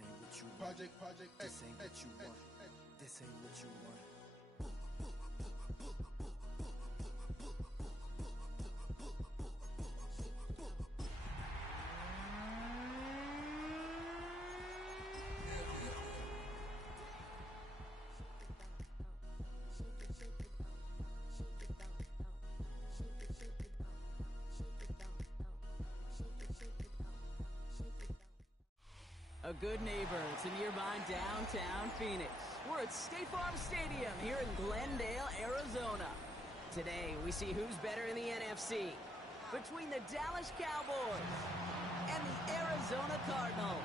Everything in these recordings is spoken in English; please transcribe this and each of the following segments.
This ain't what you want. Project. This ain't what you want. This ain't what you want. A good neighbor to nearby downtown Phoenix. We're at State Farm Stadium here in Glendale, Arizona. Today, we see who's better in the NFC between the Dallas Cowboys and the Arizona Cardinals.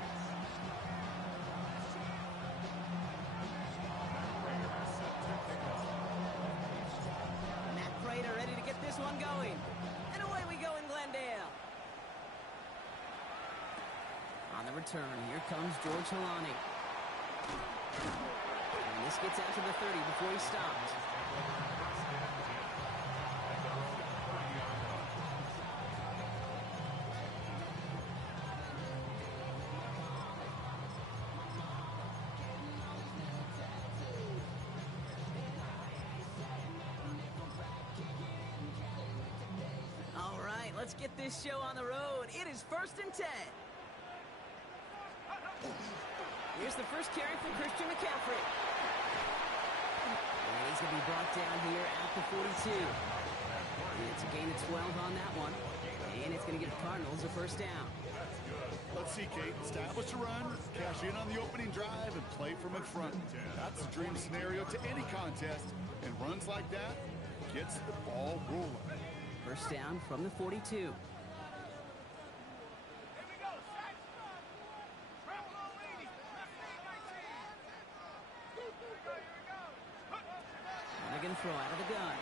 Matt Prater ready to get this one going. And away we go in Glendale. On the return, here comes George Holani. And this gets out to the 30 before he stops. All right, let's get this show on the road. It is 1st and 10. Here's the first carry from Christian McCaffrey. And he's going to be brought down here at the 42. And it's a gain of 12 on that one. And it's going to give the Cardinals a first down. Let's see, Kate. Establish a run, cash in on the opening drive, and play from in front. That's the dream scenario to any contest. And runs like that gets the ball rolling. First down from the 42. They're going to throw out of the gun.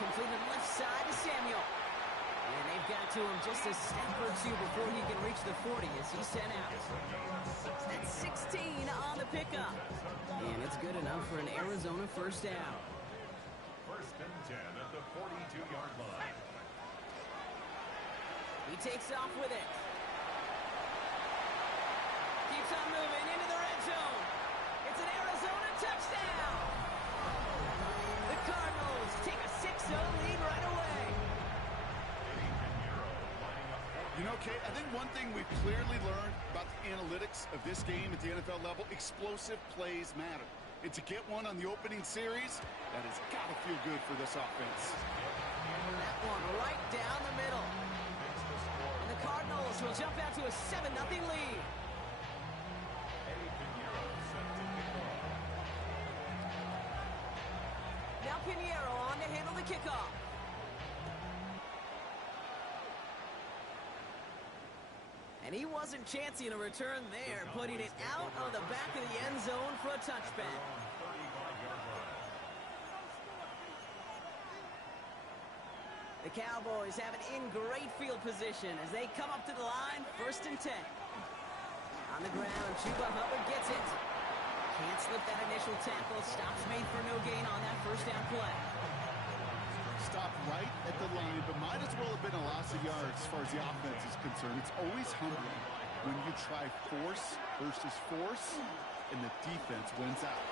Completed left side to Samuel. And they've got to him just a step or two before he can reach the 40 as he's sent out. That's 16 on the pickup. And it's good enough for an Arizona first down. 1st and 10 at the 42-yard line. He takes off with it. Keeps on moving into the red zone. It's an Arizona touchdown! The Cardinals take a 6-0 lead right away. You know, Kate, I think one thing we've clearly learned about the analytics of this game at the NFL level, explosive plays matter. And to get one on the opening series, that has got to feel good for this offense. That one right down the middle. And the Cardinals will jump out to a 7-0 lead. Now Pinheiro on to handle the kickoff. And he wasn't chancing a return there, putting it out of the back of the end zone for a touchback. The Cowboys have it in great field position as they come up to the line, 1st and 10. On the ground, Chuba Hubbard gets it. Can't slip that initial tackle. Stops made for no gain on that first down play. Stopped right at the line, but might as well have been a loss of yards as far as the offense is concerned. It's always humbling when you try force versus force, and the defense wins out.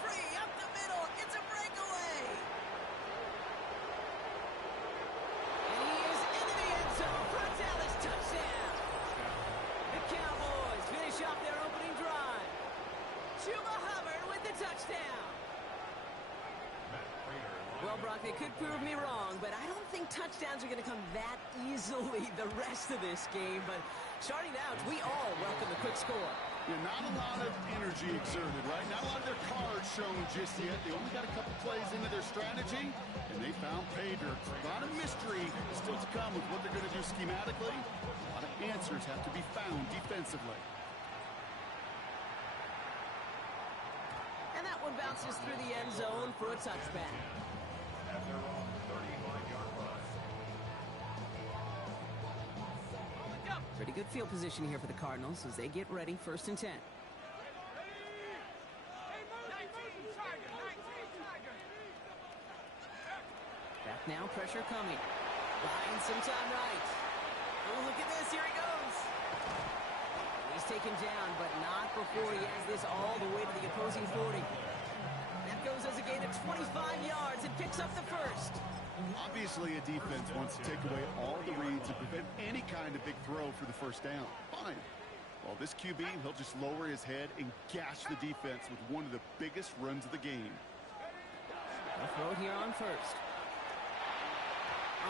Free up the middle. It's a breakaway. And he is into the end zone for a Dallas touchdown. The Cowboys finish off their opening drive. Chuba Hubbard with the touchdown. Well, Brock, they could prove me wrong, but I don't think touchdowns are going to come that easily the rest of this game. But starting out, we all welcome the quick score. Yeah, not a lot of energy exerted, right? Not a lot of their cards shown just yet. They only got a couple plays into their strategy, and they found pay dirt. A lot of mystery still to come with what they're going to do schematically. A lot of answers have to be found defensively. And that one bounces through the end zone for a touchback. At their own 35-yard line. Pretty good field position here for the Cardinals as they get ready, 1st and 10. Back now, pressure coming. Buying some time right. Oh, look at this. Here he goes. He's taken down, but not before he has this all the way to the opposing 40. That goes as a gain of 25 yards and picks up the first. Obviously, a defense wants to take away all the reads and prevent any kind of big throw for the first down. Fine. Well, this QB, he'll just lower his head and gash the defense with one of the biggest runs of the game. A throw here on first.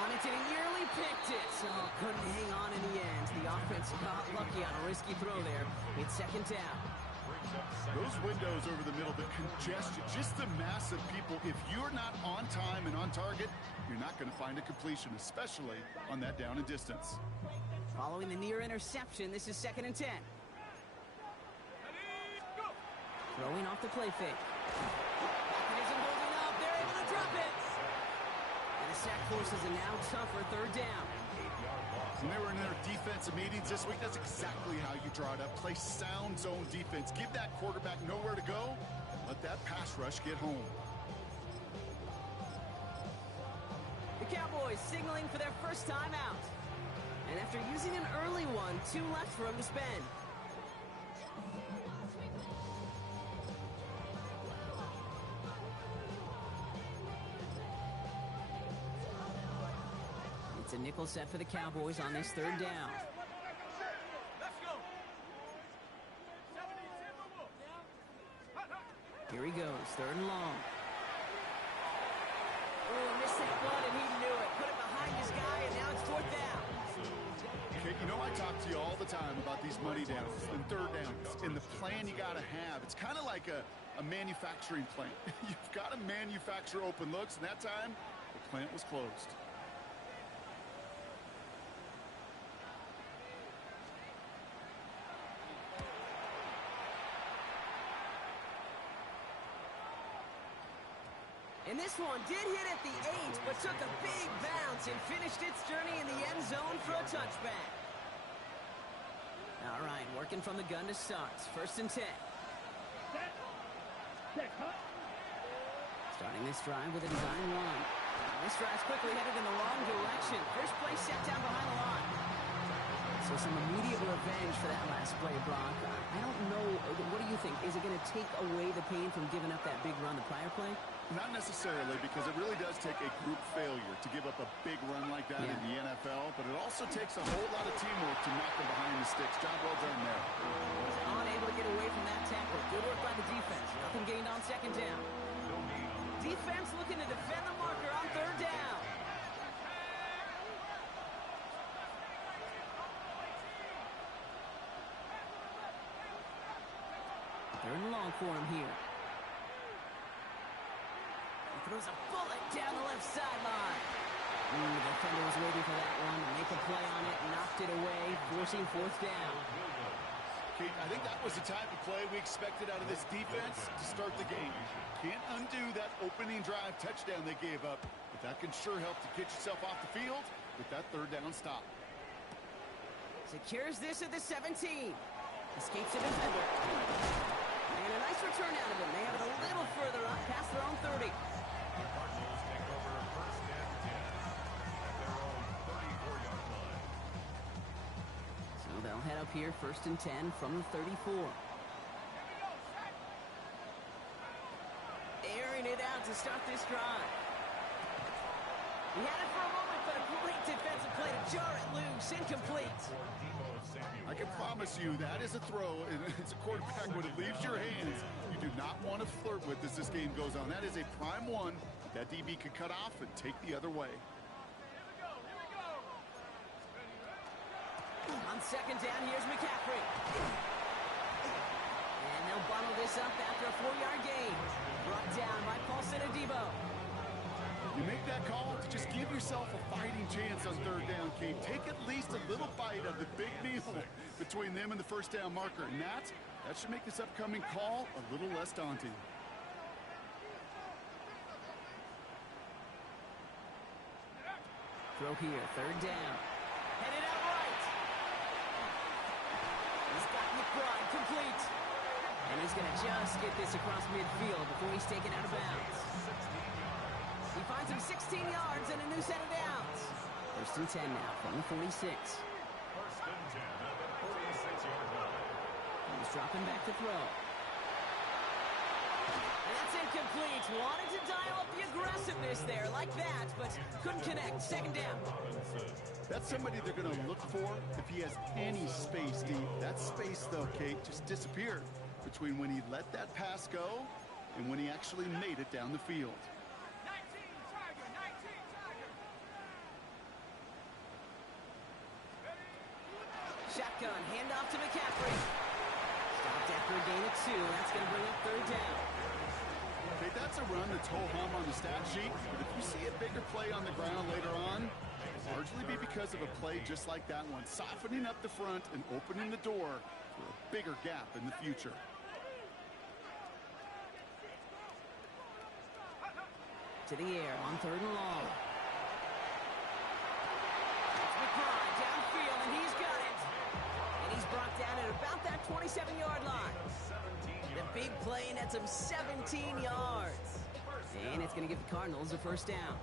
On it, and he nearly picked it. So couldn't hang on in the end. The offense got lucky on a risky throw there. It's second down. Those windows over the middle, the congestion, just the mass of people. If you're not on time and on target, you're not going to find a completion, especially on that down and distance. Following the near interception, this is 2nd and 10. Throwing off the play fake. It isn't holding up. They're able to drop it. And the sack forces a now tougher 3rd down. When they were in their defensive meetings this week, that's exactly how you draw it up. Play sound zone defense. Give that quarterback nowhere to go. Let that pass rush get home. The Cowboys signaling for their first time out. And after using an early one, 2 left for him to spend. It's a nickel set for the Cowboys on this 3rd down. Here he goes, 3rd and long. Oh, missed that one, and he knew it. Put it behind his guy, and now it's 4th down. Okay, you know I talk to you all the time about these money downs and 3rd downs and the plan you got to have. It's kind of like a manufacturing plant. You've got to manufacture open looks, and that time, the plant was closed. And this one did hit at the 8, but took a big bounce and finished its journey in the end zone for a touchback. All right, working from the gun to start. 1st and 10. Starting this drive with a design run. This drive's quickly headed in the wrong direction. First play set down behind the line. So some immediate revenge for that last play, Brock. I don't know. What do you think? Is it going to take away the pain from giving up that big run the prior play? Not necessarily, because it really does take a group failure to give up a big run like that in the NFL, but it also takes a whole lot of teamwork to knock them behind the sticks. Job well done there. Was unable to get away from that tackle. Good work by the defense. Nothing gained on 2nd down. Defense looking to defend the marker on 3rd down. Third and long for him here. He throws a bullet down the left sideline. The defender was waiting for that one to make a play on it, knocked it away, forcing 4th down. Kate, I think that was the type of play we expected out of this defense to start the game. Can't undo that opening drive touchdown they gave up, but that can sure help to get yourself off the field with that 3rd down stop. Secures this at the 17. Escapes the defender. And a nice return out of him. They have it a little further up past their own 30. The Cardinals take over 1st and 10 at their own 34-yard line. So they'll head up here 1st and 10 from the 34. Airing it out to start this drive. He had it for a moment, but a great defensive play to jar it loose. Incomplete. I can promise you that is a throw, and it's a quarterback when it leaves your hands, you do not want to flirt with as this game goes on. That is a prime one that DB could cut off and take the other way. On 2nd down, here's McCaffrey. And they'll bottle this up after a 4-yard gain. Brought down by Paulson Adebo. You make that call to just give yourself a fighting chance on 3rd down, Kate. Take at least a little bite of the big meal between them and the 1st down marker. And that should make this upcoming call a little less daunting. Throw here, 3rd down. Headed out right. He's got McBride complete. And he's going to just get this across midfield before he's taken out of bounds. He finds him 16 yards and a new set of downs. The First and 10 now from the 46. First and 10 at the 46-yard line. He's dropping back to throw. And that's incomplete. Wanted to dial up the aggressiveness there like that, but couldn't connect. Second down. That's somebody they're going to look for if he has any space deep. That space, though, Kate, just disappeared between when he let that pass go and when he actually made it down the field. 19 Tiger, 19 Tiger. Shotgun, handoff to McCaffrey. Stopped after a gain of 2. That's going to bring up third down. Okay, that's a run that's ho-hum on the stat sheet, but if you see a bigger play on the ground later on, largely be because of a play just like that one, softening up the front and opening the door for a bigger gap in the future. To the air on third and long. It's McBride downfield, and he's got it. And he's brought down at about that 27-yard line. The big play nets him 17 yards. And it's going to give the Cardinals a first down.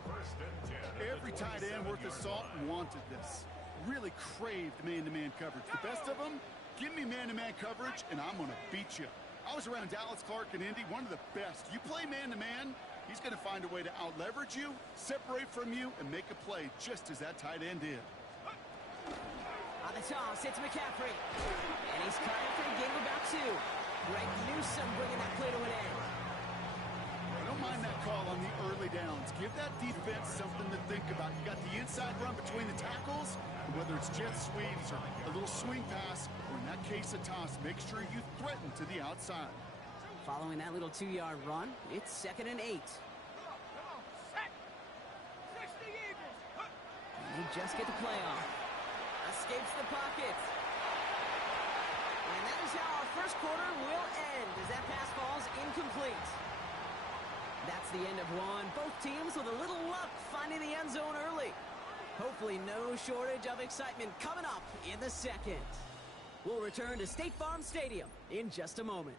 Every tight end worth his salt wanted this. Really craved man-to-man coverage. The best of them, give me man-to-man coverage, and I'm going to beat you. I was around Dallas Clark and Indy, one of the best. You play man-to-man, he's going to find a way to out-leverage you, separate from you, and make a play just as that tight end did. On the toss, it's McCaffrey. And he's caught after a gain of about 2. Greg Newsome bringing that play to an end. I don't mind that call on the early downs. Give that defense something to think about. You got the inside run between the tackles, and whether it's jet sweeps or a little swing pass, or in that case a toss, make sure you threaten to the outside. Following that little 2-yard run, it's second and 8. And they just get the play off. Escapes the pocket. And that is how our first quarter will end as that pass falls incomplete. That's the end of one. Both teams with a little luck finding the end zone early. Hopefully no shortage of excitement coming up in the second. We'll return to State Farm Stadium in just a moment.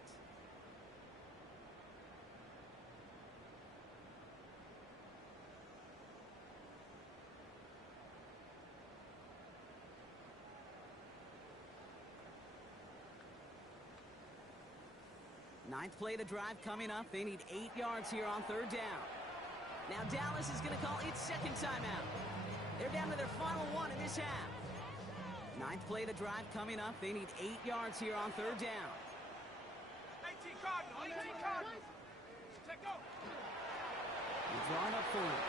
Ninth play of the drive coming up. They need 8 yards here on third down. Now Dallas is going to call its second timeout. They're down to their final one in this half. Ninth play of the drive coming up. They need 8 yards here on third down. 18 Cardinals, 18 Cardinals. Take go. He's drawing up for it.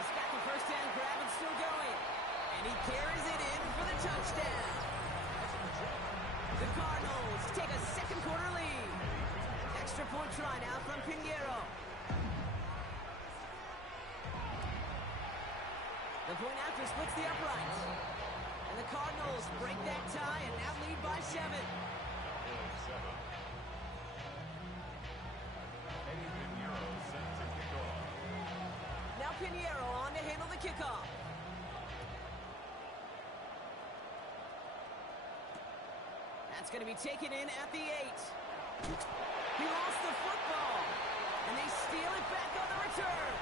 He's got the first down grab and still going. And he carries it in for the touchdown. The Cardinals take a second quarter lead. Extra point try now from Pinheiro. The point after splits the uprights. And the Cardinals break that tie and now lead by 7. Now Pinheiro on to handle the kickoff. That's going to be taken in at the 8. He lost the football. And they steal it back on the return.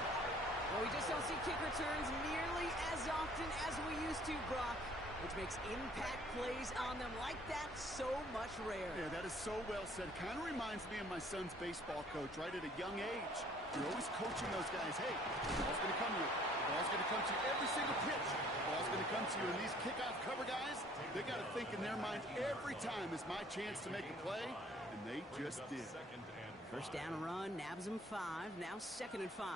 Well, we just don't see kick returns nearly as often as we used to, Brock, which makes impact plays on them like that so much rarer. Yeah, that is so well said. Kind of reminds me of my son's baseball coach right at a young age. You're always coaching those guys. Hey, the ball's going to come to you. The ball's going to come to you every single pitch. The ball's going to come to you. And these kickoff cover guys, they got to think in their mind every time is my chance to make a play, and they just did. First down and run, nabs him 5. Now second and 5.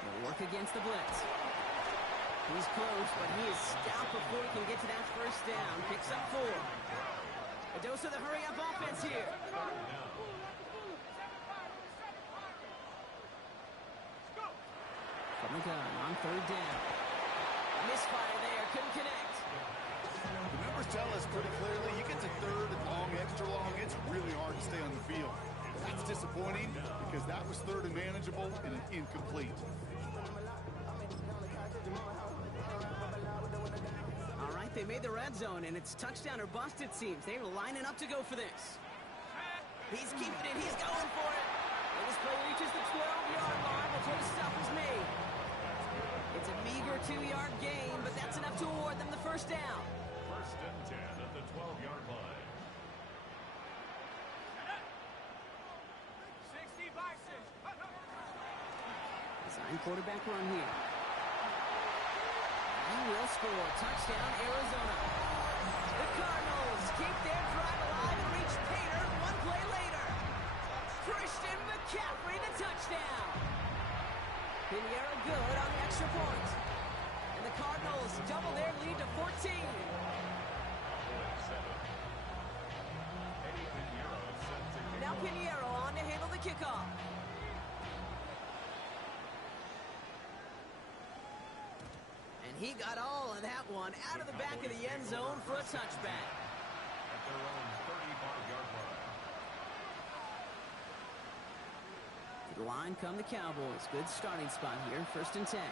They'll work against the blitz. He's close, but he is stopped before he can get to that first down. Picks up 4. A dose of the hurry-up offense here. From the gun on third down. Misfire there, couldn't connect. The numbers tell us pretty clearly, you get to third and long, extra long, it's really hard to stay on the field. That's disappointing because that was third and manageable and an incomplete. All right, they made the red zone, and it's touchdown or bust, it seems. They were lining up to go for this. He's keeping it. He's going for it. And this play reaches the 12-yard line before the stop is made. It's a meager 2-yard gain, but that's enough to award them the first down. First and 10 at the 12-yard line. 60 by 6. Design quarterback run here. He will score. Touchdown, Arizona. The Cardinals keep their drive alive and reach Pater one play later. Christian McCaffrey, the touchdown. Pinheiro good on the extra point. And the Cardinals double their lead to 14. Now Pinheiro on to handle the kickoff. And he got all of that one out of the back of the end zone for a touchback. At their own 35-yard line. To the line come the Cowboys. Good starting spot here. First and 10.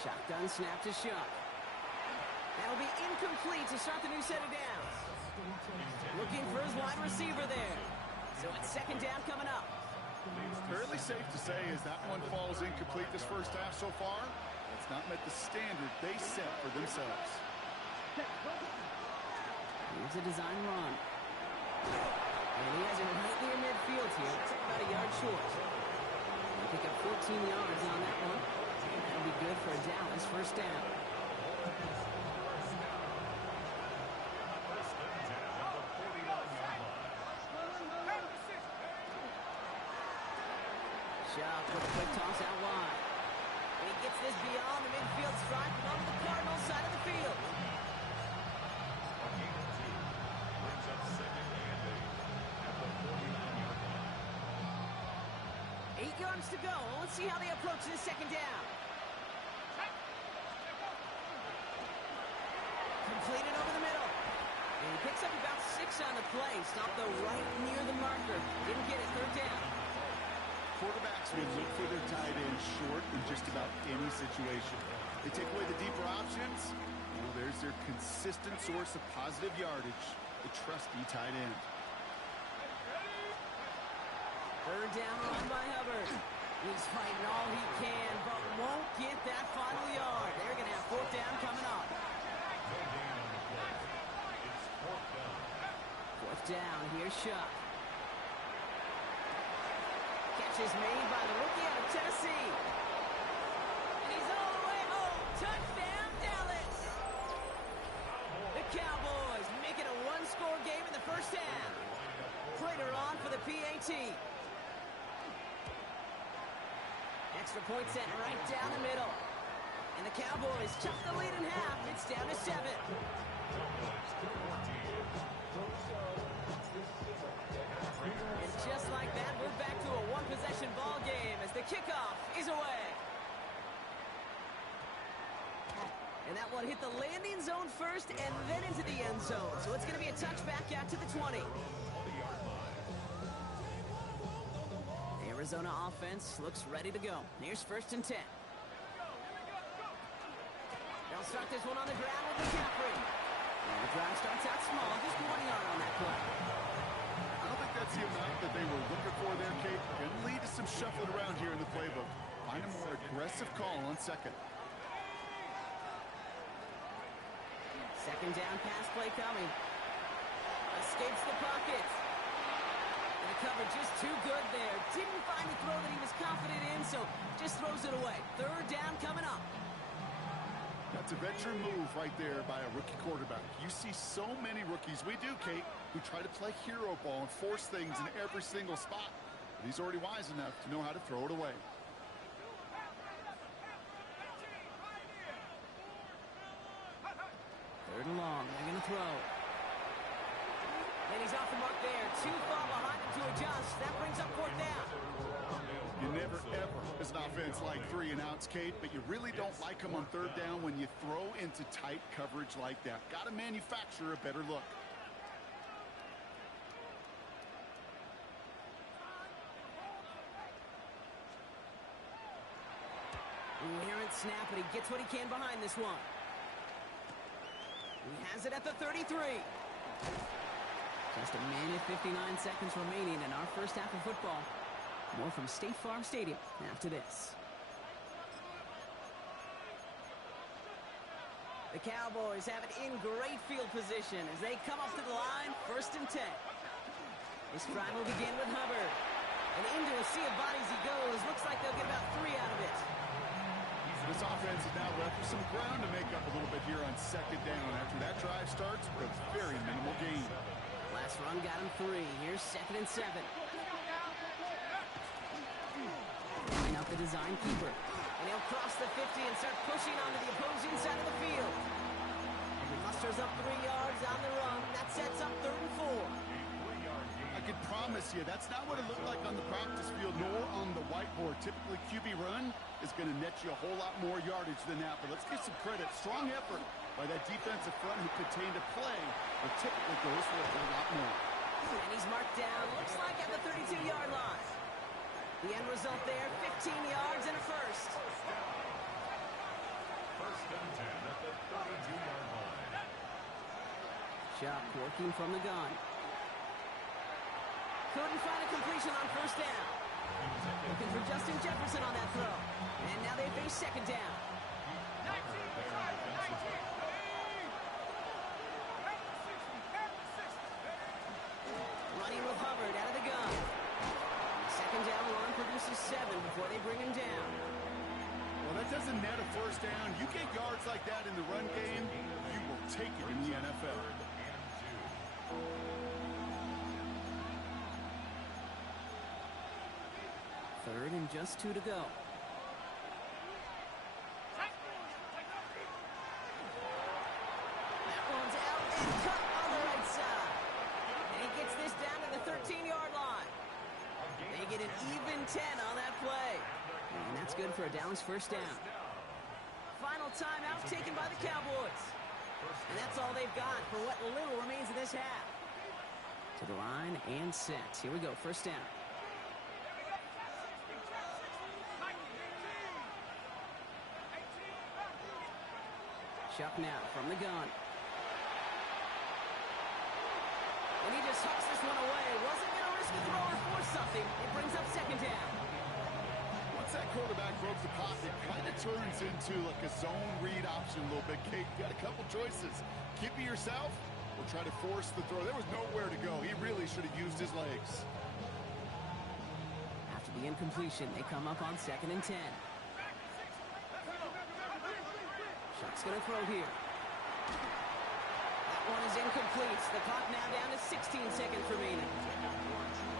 Shotgun snap to Shuck. That'll be incomplete to start the new set of downs. Looking for his wide receiver there. So it's second down coming up. Fairly safe to say as that one falls incomplete this first half so far. It's not met the standard they set for themselves. Here's a design run. And he has it right near midfield here. It's about a yard short. They pick up 14 yards on that one. And that'll be good for a Dallas first down. Shuck with a quick toss out wide. And he gets this beyond the midfield stripe and over the Cardinals side of the field. Brings up second and 8 at the 49-yard line. 8 yards to go. Let's see how they approach this second down. Completed over the middle. And he picks up about 6 on the play. Stopped though right near the marker. Didn't get it. Third down. Quarterbacks will look for their tight end short in just about any situation. They take away the deeper options. Well, there's their consistent source of positive yardage, the trusty tight end. Third down run by Hubbard. He's fighting all he can, but won't get that final yard. They're going to have fourth down coming up. No gain on the play. It's fourth down. Fourth down, here's Shuck. Catch is made by the rookie out of Tennessee. And he's all the way home. Touchdown, Dallas. The Cowboys make it a one-score game in the first half. Prater on for the PAT. Extra point set right down the middle. And the Cowboys chop the lead in half. It's down to 7. And just like that, we're back to a one-possession ball game as the kickoff is away. And that one hit the landing zone first and then into the end zone. So it's going to be a touchback out to the 20. The Arizona offense looks ready to go. Here's first and 10. They'll start this one on the ground with McCaffrey. And the drive starts out small, just 1 yard on that play. I don't think that's the amount that they were looking for there, Kate. Going to lead to some shuffling around here in the playbook. Find a more aggressive call on second. Second down pass play coming. Escapes the pocket. And the cover just too good there. Didn't find the throw that he was confident in, so just throws it away. Third down coming up. That's a veteran move right there by a rookie quarterback. You see so many rookies, we do, Kate, who try to play hero ball and force things in every single spot. But he's already wise enough to know how to throw it away. Third and long, they're going to throw. And he's off the mark there. Too far behind him to adjust. That brings up fourth down. You never, ever, as an offense, like 3 and outs, Kate, but you really don't like them on third down when you throw into tight coverage like that. Got to manufacture a better look. Errant snap, but he gets what he can behind this one. He has it at the 33. Just a minute, 59 seconds remaining in our first half of football. More from State Farm Stadium after this. The Cowboys have it in great field position as they come up to the line, 1st and 10. This drive will begin with Hubbard. And into a sea of bodies he goes. Looks like they'll get about 3 out of it. This offense is now left with some ground to make up a little bit here on 2nd down after that drive starts with a very minimal gain. Last run got him 3. Here's 2nd and 7. Line up the design keeper. And he'll cross the 50 and start pushing onto the opposing side of the field. He musters up 3 yards on the run. That sets up 3rd and 4. I can promise you that's not what it looked like on the practice field nor on the whiteboard. Typically, QB run is going to net you a whole lot more yardage than that. But let's give some credit. Strong effort by that defensive front who contained a play, but typically goes for a whole lot more. And he's marked down, looks like at the 32-yard line. The end result there, 15 yards and a first. 1st and 10 at the 32-yard line. Chuck working from the gun. Couldn't find a completion on 1st down. Looking for Justin Jefferson on that throw. And now they face 2nd down. 19, Tiger, 19. Running with Hubbard out of the gun. 2nd down run produces 7 before they bring him down. Well, that doesn't net a 1st down. You get yards like that in the run game, you will take it in the NFL. 3rd and just 2 to go. That one's out and cut on the right side. And he gets this down to the 13-yard line. They get an even 10 on that play. And that's good for a Dallas 1st down. Final timeout taken by the Cowboys. And that's all they've got for what little remains of this half. To the line and set. Here we go, 1st down. Chuck now from the gun. And he just hucks this one away. Wasn't going to risk a throw or force something. It brings up 2nd down. Once that quarterback broke the pocket, kind of turns into like a zone read option a little bit. Kate, you got a couple choices. Keep it yourself or try to force the throw. There was nowhere to go. He really should have used his legs. After the incompletion, they come up on 2nd and 10. Chuck's going to throw here. That one is incomplete. The clock now down to 16 seconds remaining.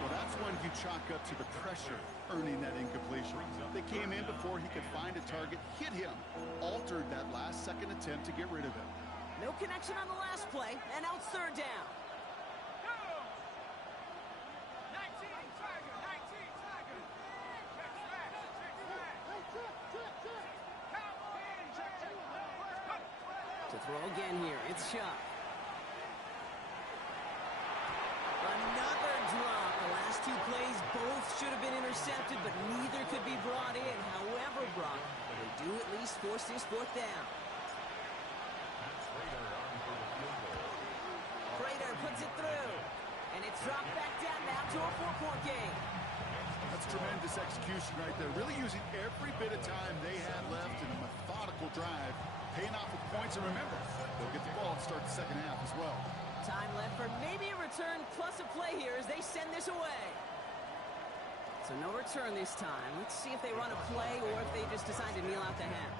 Well, that's when you chalk up to the pressure earning that incompletion. They came in before he could find a target, hit him, altered that last second attempt to get rid of him. No connection on the last play, and now it's 3rd down. 19, Tiger, 19, Tiger. To throw again here, it's Chuck. Another drop. The last 2 plays both should have been intercepted, but neither could be brought in. However, Brock, they do at least force this 4th down. Prater puts it through, and it's dropped back down now to a 4-point game. That's tremendous execution right there. Really using every bit of time they had left in a methodical drive, paying off with points. And remember, they'll get the ball to start the 2nd half as well. Time left for maybe a return plus a play here as they send this away. So no return this time. Let's see if they run a play or if they just decide to kneel out the half.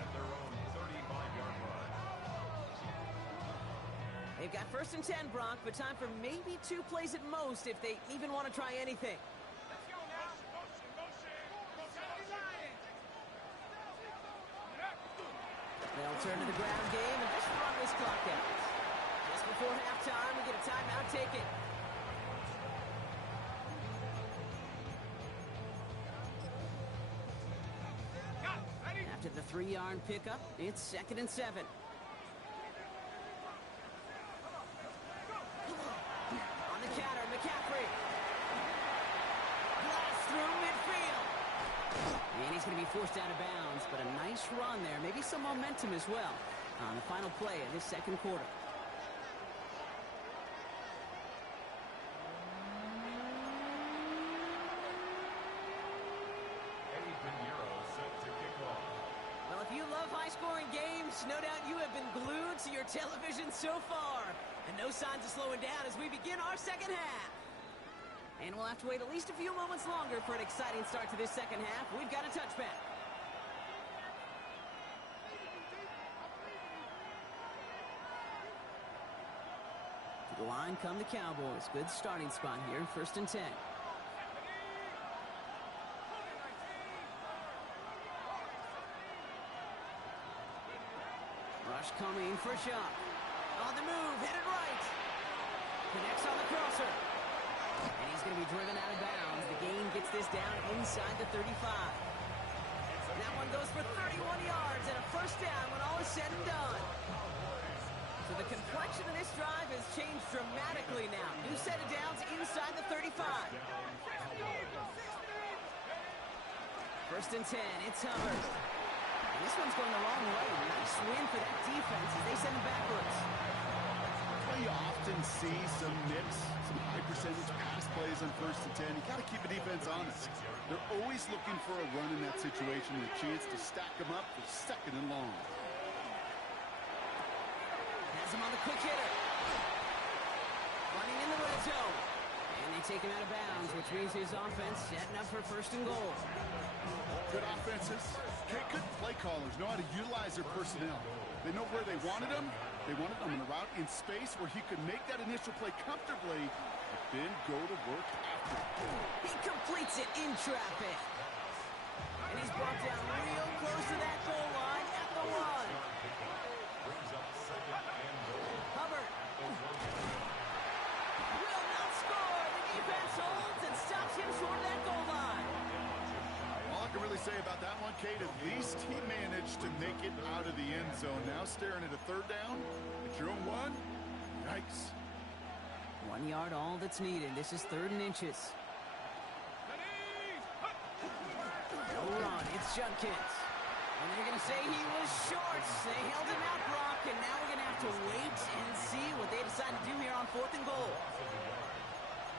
At their own 35-yard line. They've got 1st and 10, Brock, but time for maybe 2 plays at most if they even want to try anything. Let's go now. They'll turn to the ground game and just run this clock out. Just before halftime, we get a timeout taken. After the 3-yard pickup, it's 2nd and 7. On the counter, McCaffrey. Blast through midfield. And he's going to be forced out of bounds, but a nice run there. Maybe some momentum as well on the final play of this 2nd quarter. no doubt you have been glued to your television so far. And no signs of slowing down as we begin our second half. And we'll have to wait at least a few moments longer for an exciting start to this second half. We've got a touchback. To the line come the Cowboys. Good starting spot here, 1st and 10. Rush coming for Shock. On the move, headed right. Connects on the crosser. And he's going to be driven out of bounds. The gain gets this down inside the 35. That one goes for 31 yards and a first down when all is said and done. So the complexion of this drive has changed dramatically now. New set of downs inside the 35. 1st and 10, it's Hubbard. And this one's going the wrong way. Nice win for that defense as they send him backwards. Well, you often see some mix, some high percentage pass plays on 1st and 10. You got to keep the defense honest. They're always looking for a run in that situation, a chance to stack them up for 2nd and long. Has him on the quick hitter. Running in the red zone. And they take him out of bounds, which means his offense setting up for 1st and goal. Good offenses. Good play callers know how to utilize their personnel. They know where they wanted them. They wanted them in a route in space where he could make that initial play comfortably, but then go to work after. He completes it in traffic. And he's brought down real close to that goal line at the 1. Hubbard will not score. The defense holds and stops him short of that goal line. All I can really say about that one, Kate, at least he managed to make it out of the end zone. Now staring at a 3rd down at your own 1. Yikes. 1 yard, all that's needed. This is 3rd and inches. No run. It's Judkins. And they're going to say he was short. They held him out, Brock, and now we're going to have to wait and see what they decide to do here on 4th and goal.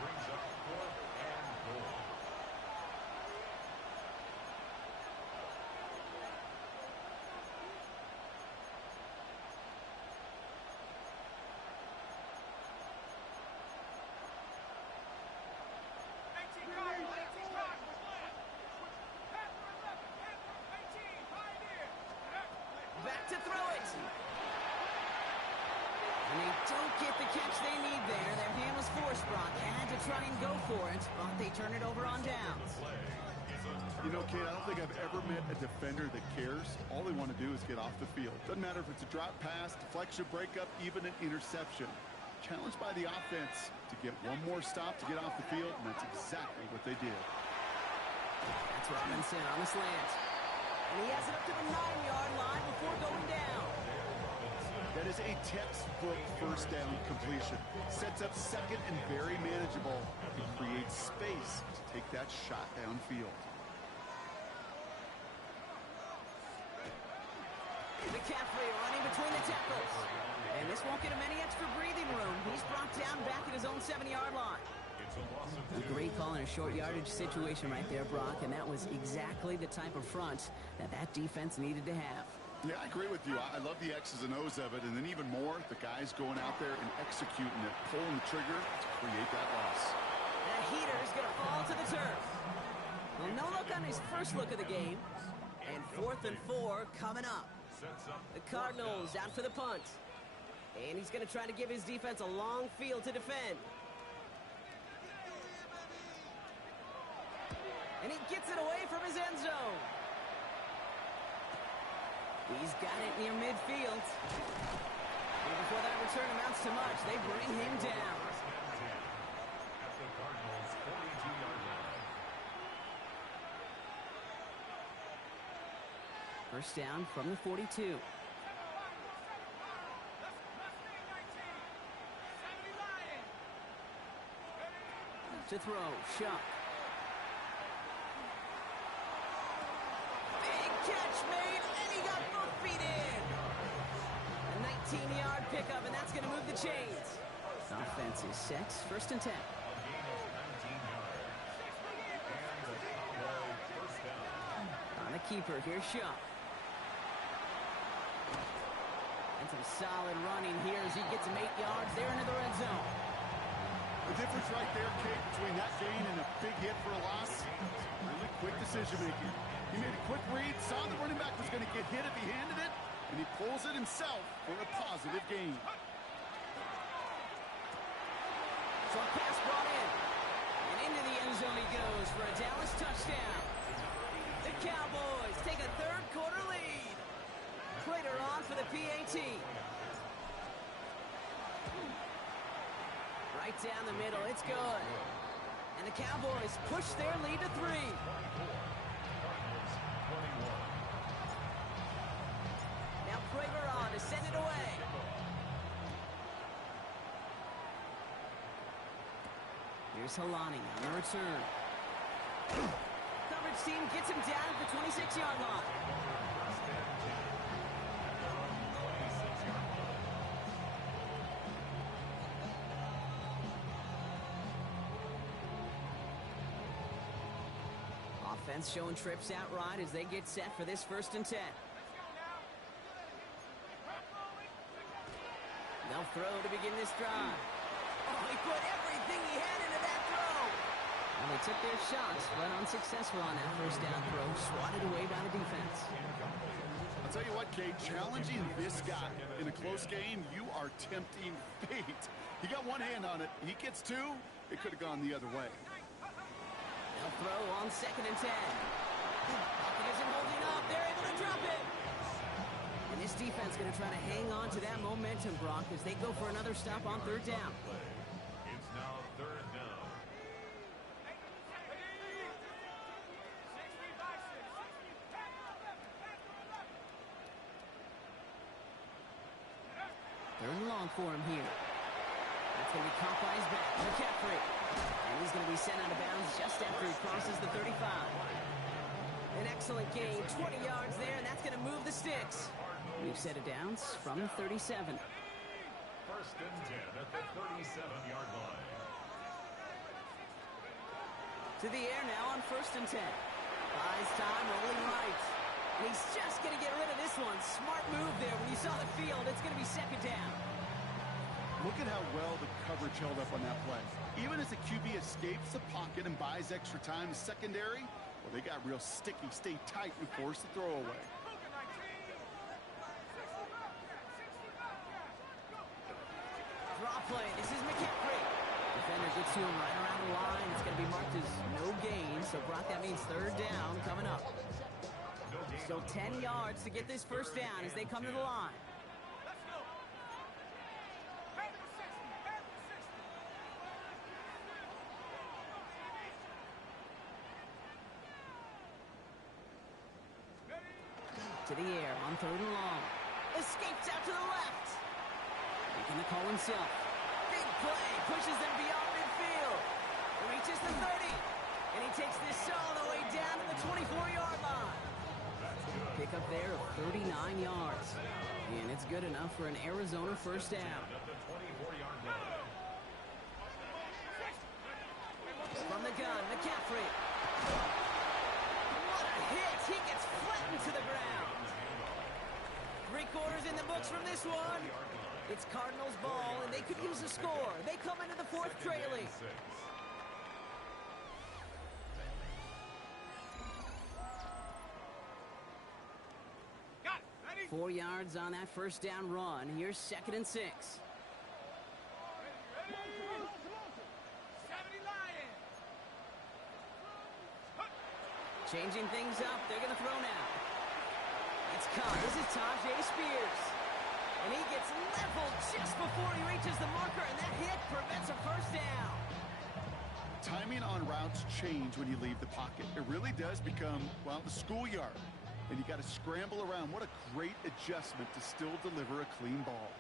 Brings up 4th and goal. Back to throw it. And they don't get the catch they need there. Their hand was forced, Brock. Had to try and go for it, but they turn it over on downs. You know, Kate, I don't think I've ever met a defender that cares. All they want to do is get off the field. Doesn't matter if it's a drop pass, deflection, breakup, even an interception. Challenged by the offense to get one more stop to get off the field, and that's exactly what they did. That's Robinson on the slant. And he has it up to the 9-yard line before going down. That is a textbook 1st down completion. Sets up 2nd and very manageable. It creates space to take that shot downfield. McCaffrey running between the tackles. And this won't get him any extra breathing room. He's brought down back at his own 7-yard line. A great call in a short yardage situation right there, Brock, and that was exactly the type of front that defense needed to have. Yeah, I agree with you. I love the X's and O's of it, and then even more, the guys going out there and executing it, pulling the trigger to create that loss. That heater is going to fall to the turf. Well, no look on his first look of the game, and 4th and 4 coming up. The Cardinals out for the punt, and he's going to try to give his defense a long field to defend. And he gets it away from his end zone. He's got it near midfield. And before that return amounts to much, they bring him down. At the Cardinals' 42-yard line. First down from the 42. To throw, Shock. Catch made, and he got both feet in. A 19-yard pickup, and that's going to move the chains. Offense is set. 1st and 10. On the keeper, here's Shaw. And some solid running here as he gets him 8 yards there into the red zone. The difference right there, Kate, between that gain and a big hit for a loss, really quick decision-making. He made a quick read, saw the running back was going to get hit if he handed it, and he pulls it himself for a positive gain. Short pass brought in. And into the end zone he goes for a Dallas touchdown. The Cowboys take a third-quarter lead. Prater on for the PAT. Right down the middle, it's good. And the Cowboys push their lead to 3. Now Prater on to send it away. Here's Halani on the return. Coverage team gets him down at the 26-yard line. Offense showing trips out right as they get set for this 1st and 10. They'll throw to begin this drive. Oh, he put everything he had into that throw. And they took their shots, but unsuccessful on that 1st down throw, swatted away by the defense. I'll tell you what, Kate, challenging this guy in a close game, you are tempting fate. He got one hand on it. He gets 2. It could have gone the other way. They'll throw on 2nd and 10. Pocket isn't holding up. They're able to drop it. And this defense going to try to hang on to that momentum, Brock, as they go for another stop on 3rd down. It's now 3rd down. Third and long for him here. That's going to be caught by his back. McCaffrey. And he's going to be sent out of bounds just after he crosses the 35. An excellent gain, 20 yards there, and that's going to move the sticks. We've set it downs from the 37. 1st and 10 at the 37-yard line. To the air now on 1st and 10. Buys time, rolling right. And he's just going to get rid of this one. Smart move there. When you saw the field, it's going to be 2nd down. Look at how well the coverage held up on that play. Even as the QB escapes the pocket and buys extra time, the secondary, well, they got real sticky, stay tight, and force the throw away. Draw play. This is McCaffrey. Defender gets to him right around the line. It's going to be marked as no gain. So, Brock, that means 3rd down coming up. Still 10 yards to get this 1st down as they come to the line. To the air on 3rd and long. Escapes out to the left. Making the call himself. Big play. Pushes them beyond midfield. Reaches the 30. And he takes this all the way down to the 24-yard line. Pick up there of 39 yards. And it's good enough for an Arizona 1st down. From the gun, McCaffrey. What a hit. He gets flattened to the ground. 3 quarters in the books from this one. It's Cardinals ball, and they could use a score. They come into the 4th trailing. Got it. Ready? 4 yards on that 1st down run. Here's 2nd and 6. Ready? 70 Lion. Changing things up. They're going to throw now. It's caught. This is Tajay Spears. And he gets leveled just before he reaches the marker, and that hit prevents a 1st down. Timing on routes change when you leave the pocket. It really does become, well, the schoolyard. And you got to scramble around. What a great adjustment to still deliver a clean ball.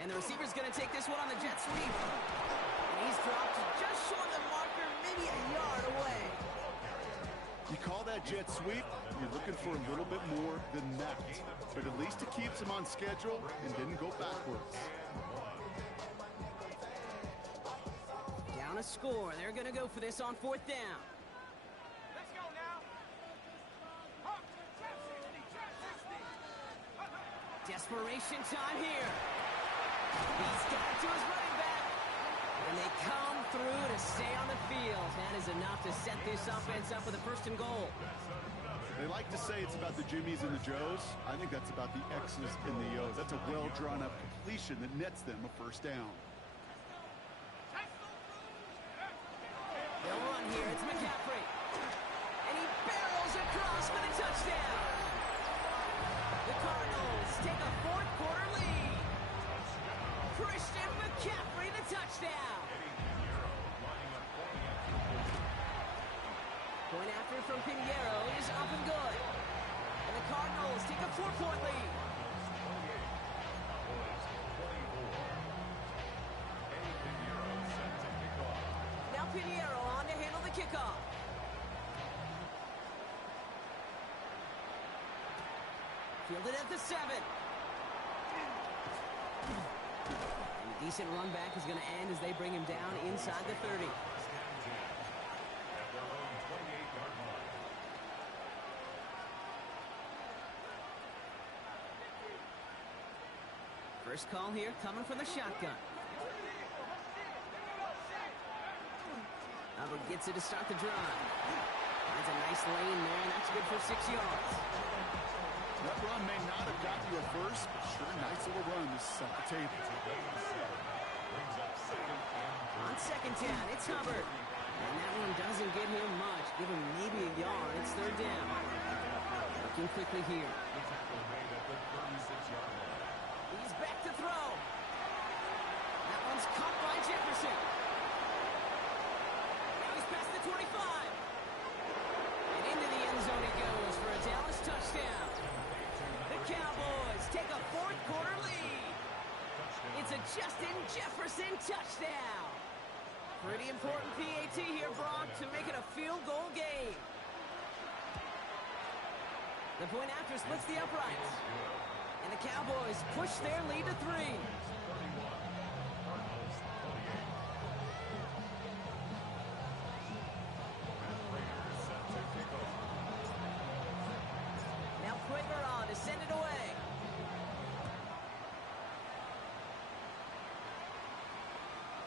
And the receiver's going to take this one on the jet sweep. And he's dropped just short of the marker, maybe a yard away. You call that jet sweep, you're looking for a little bit more than that. But at least it keeps him on schedule and didn't go backwards. Down a score. They're going to go for this on 4th down. Let's go now. Hawk, jet 60, jet 60. Desperation time here. He's got it to his running back. And they come through to stay on the field. That is enough to set this offense up with a first and goal. They like to say it's about the Jimmies and the Joes. I think that's about the X's and the O's. That's a well-drawn-up completion that nets them a first down. They'll run here. It's McCaffrey. And he barrels across for the touchdown. The Cardinals take a fourth-quarter lead. Christian McCaffrey, the touchdown. Point after from Pinheiro is up and good. And the Cardinals take a 4-point lead. Now Pinheiro on to handle the kickoff. Fielded at the 7. And a decent run back is going to end as they bring him down inside the 30. First call here coming from the shotgun. Hubbard gets it to start the drive. Finds a nice lane there, and that's good for 6 yards. That run may not have got you a first, but sure nice little run to set the table. On second down, it's Hubbard. And that one doesn't get him much. Give him maybe a yard. It's third down. Looking quickly here. He's back to throw. That one's caught by Jefferson. Now he's past the 25. And into the end zone he goes for a Dallas touchdown. The Cowboys take a fourth-quarter lead. It's a Justin Jefferson touchdown. Pretty important PAT here, Brock, to make it a field goal game. The point after splits the uprights. And the Cowboys push their lead to 3. Now Prager on to send it away.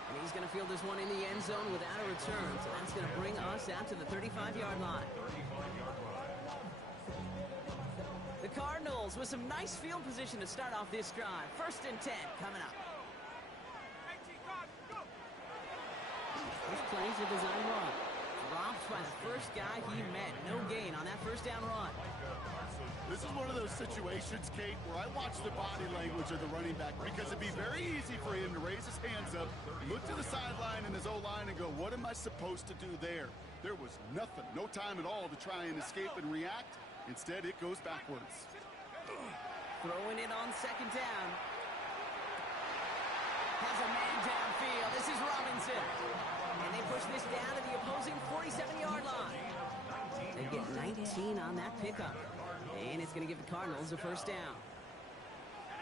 And he's going to field this one in the end zone without a return. So that's going to bring us out to the 35-yard line. The Cardinals with some nice field position to start off this drive. First and 10 coming up. First plays a design run. Dropped by the first guy he met. No gain on that first down run. This is one of those situations, Kate, where I watch the body language of the running back because it'd be very easy for him to raise his hands up, look to the sideline and his O-line and go, what am I supposed to do there? There was nothing, no time at all to try and escape and react. Instead, it goes backwards. Throwing it on second down. Has a man downfield. This is Robinson. And they push this down to the opposing 47-yard line. They get 19 on that pickup. And it's going to give the Cardinals a first down.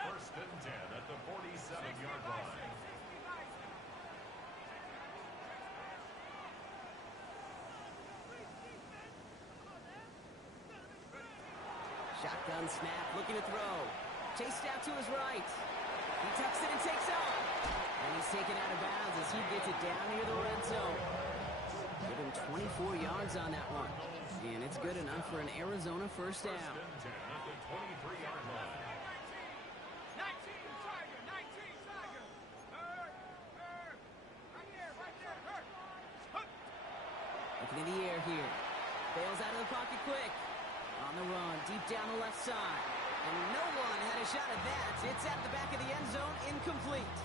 First and 10 at the 47-yard line. Shotgun snap, looking to throw. Chased out to his right. He tucks it and takes off. And he's taken out of bounds as he gets it down near the red zone. Give him 24 yards on that one. And it's good enough for an Arizona first down. First and 10 at the 23-yard line. 19, Tiger, 19, Tiger. Right there, hurt. Looking in the air here. Bails out of the pocket quick. On the run, deep down the left side. And no one had a shot at that. It's at the back of the end zone, incomplete.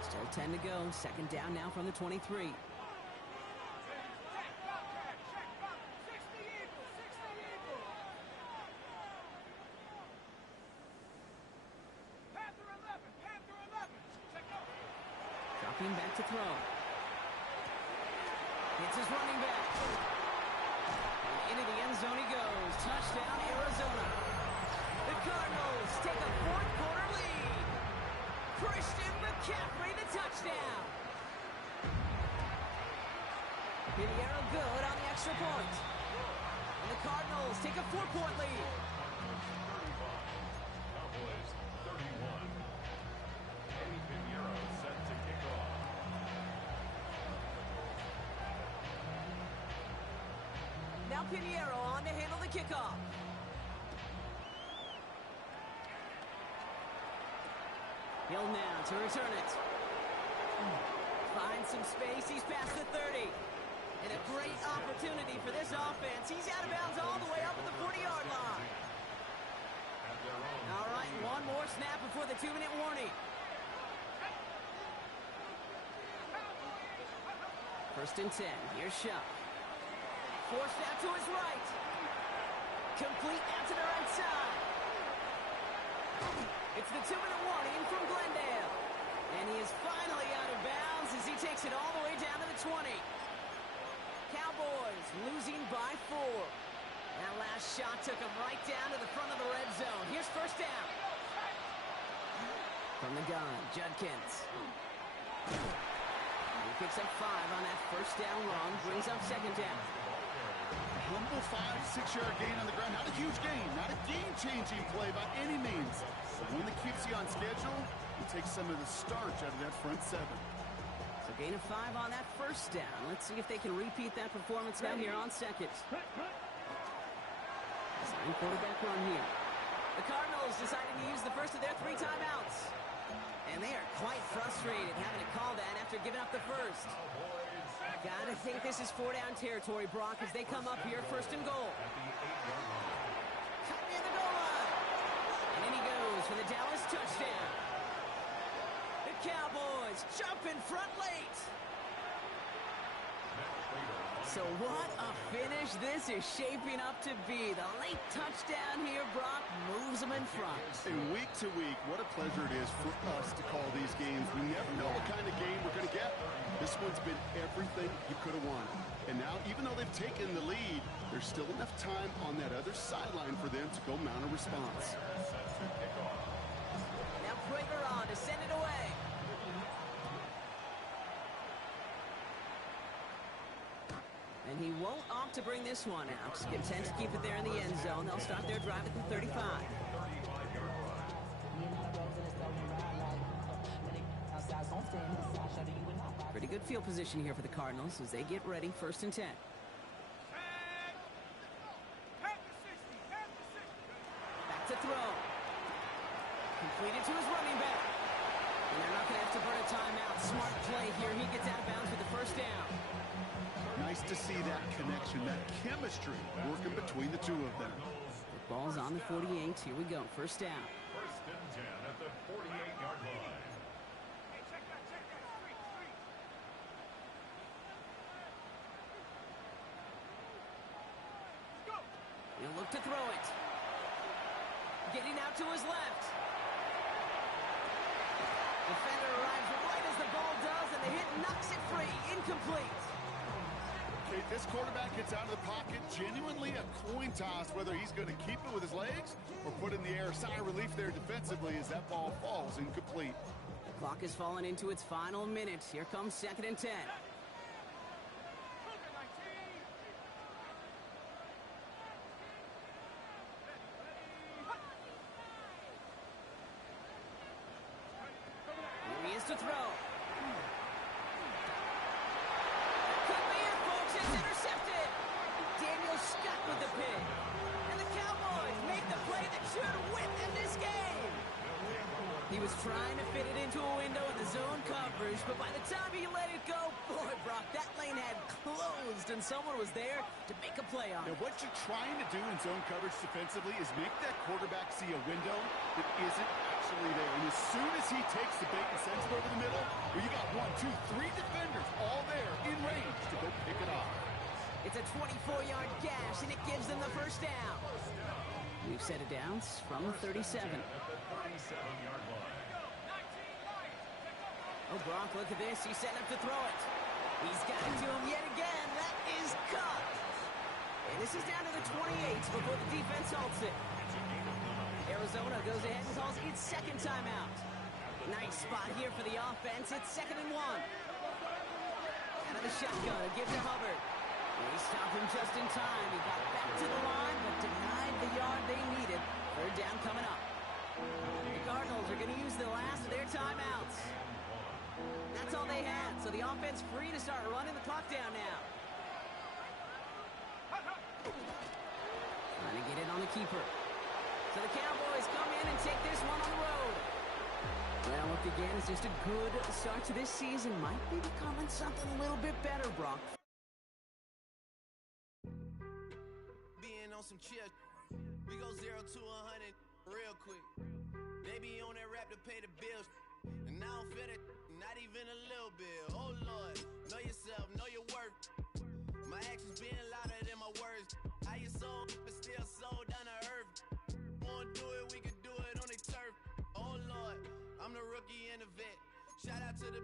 Still 10 to go. Second down now from the 23. Dropping back to throw. It's his running back. And into the end zone he goes. Touchdown, Arizona. The Cardinals take a fourth-quarter lead. Christian McCaffrey, the touchdown. Pinheiro good on the extra point. And the Cardinals take a 4-point lead. Pinheiro on to handle the kickoff. He'll now to return it. Finds some space. He's past the 30. And a great opportunity for this offense. He's out of bounds all the way up at the 40-yard line. All right, one more snap before the 2-minute warning. First and 10. Here's Shaw. Forced out to his right. Complete out to the right side. It's the 2-minute warning from Glendale. And he is finally out of bounds as he takes it all the way down to the 20. Cowboys losing by 4. That last shot took him right down to the front of the red zone. Here's first down. From the gun, Judkins. He picks up 5 on that first down run, brings up second down. A humble 5-6-yard gain on the ground. Not a huge gain, not a game-changing play by any means. But one that keeps you on schedule and takes some of the starch out of that front 7. So gain of 5 on that first down. Let's see if they can repeat that performance now here on second. Same quarterback run here. The Cardinals deciding to use the first of their 3 timeouts. And they are quite frustrated having to call that after giving up the first. Gotta think this is 4-down territory, Brock, as they come up here first and goal. Cut near the goal line. And in he goes for the Dallas touchdown. The Cowboys jump in front late. So what a finish this is shaping up to be. The late touchdown here, Brock, moves them in front. And week to week, what a pleasure it is for us to call these games. We never know what kind of game we're going to get. This one's been everything you could have wanted. And now, even though they've taken the lead, there's still enough time on that other sideline for them to go mount a response. Now Prater on to send it away. And he won't opt to bring this one out. Content to keep it there in the end zone. They'll start their drive at the 35. Pretty good field position here for the Cardinals as they get ready. First and 10. Back to throw. Completed to his running back. And they're not going to have to burn a timeout. Smart play here. He gets out of bounds with the first down. Nice to see that connection, that chemistry working between the two of them. The ball's on the 48. Here we go. First down. First and 10 at the 48-yard line. Hey, check that, street. Let's go. He'll look to throw it. Getting out to his left. Defender arrives right as the ball does, and the hit knocks it free. Incomplete. Okay, this quarterback gets out of the pocket, genuinely a coin toss whether he's going to keep it with his legs or put in the air. Sigh of relief there defensively as that ball falls incomplete. The clock has fallen into its final minutes. Here comes second and 10. Here he is to throw. Could be it, folks. It's intercepted. Daniel Scott with the pick. And the Cowboys make the play that should win them this game. He was trying to fit it into a window in the zone coverage, but by the time he let it go, boy, Brock, that lane had closed, and someone was there to make a play on it. Now, what you're trying to do in zone coverage defensively is make that quarterback see a window that isn't actually there. And as soon as he takes the bait and sends it over the middle, well, you got 1, 2, 3 defenders all there in range to go pick it off. It's a 24-yard gash, and it gives them the first down. We've set it down from the 37. Oh, Brock, look at this. He's setting up to throw it. He's got it to him yet again. That is cut. And this is down to the 28 before the defense halts it. Arizona goes ahead and calls its second timeout. Nice spot here for the offense. It's 2nd and 1. Out of the shotgun, a give to Hubbard. And he stopped him just in time. He got back to the line, but denied the yard they needed. Third down coming up. The Cardinals are going to use the last of their timeouts. That's all they had, so the offense free to start running the clock down now. keeper. So the Cowboys come in and take this one on the road. Well, look again, it's just a good start to this season. Might be becoming something a little bit better, Brock. Being on some chill, we go 0 to 100 real quick. They be on that rap to pay the bills, and I don't feel it, not even a little bit. Oh Lord, know yourself, know your worth. My actions being louder than my words. How you sold, but still sold down to earth. Wanna do it, we can do it on the turf. Oh Lord, I'm the rookie and the vet. Shout out to the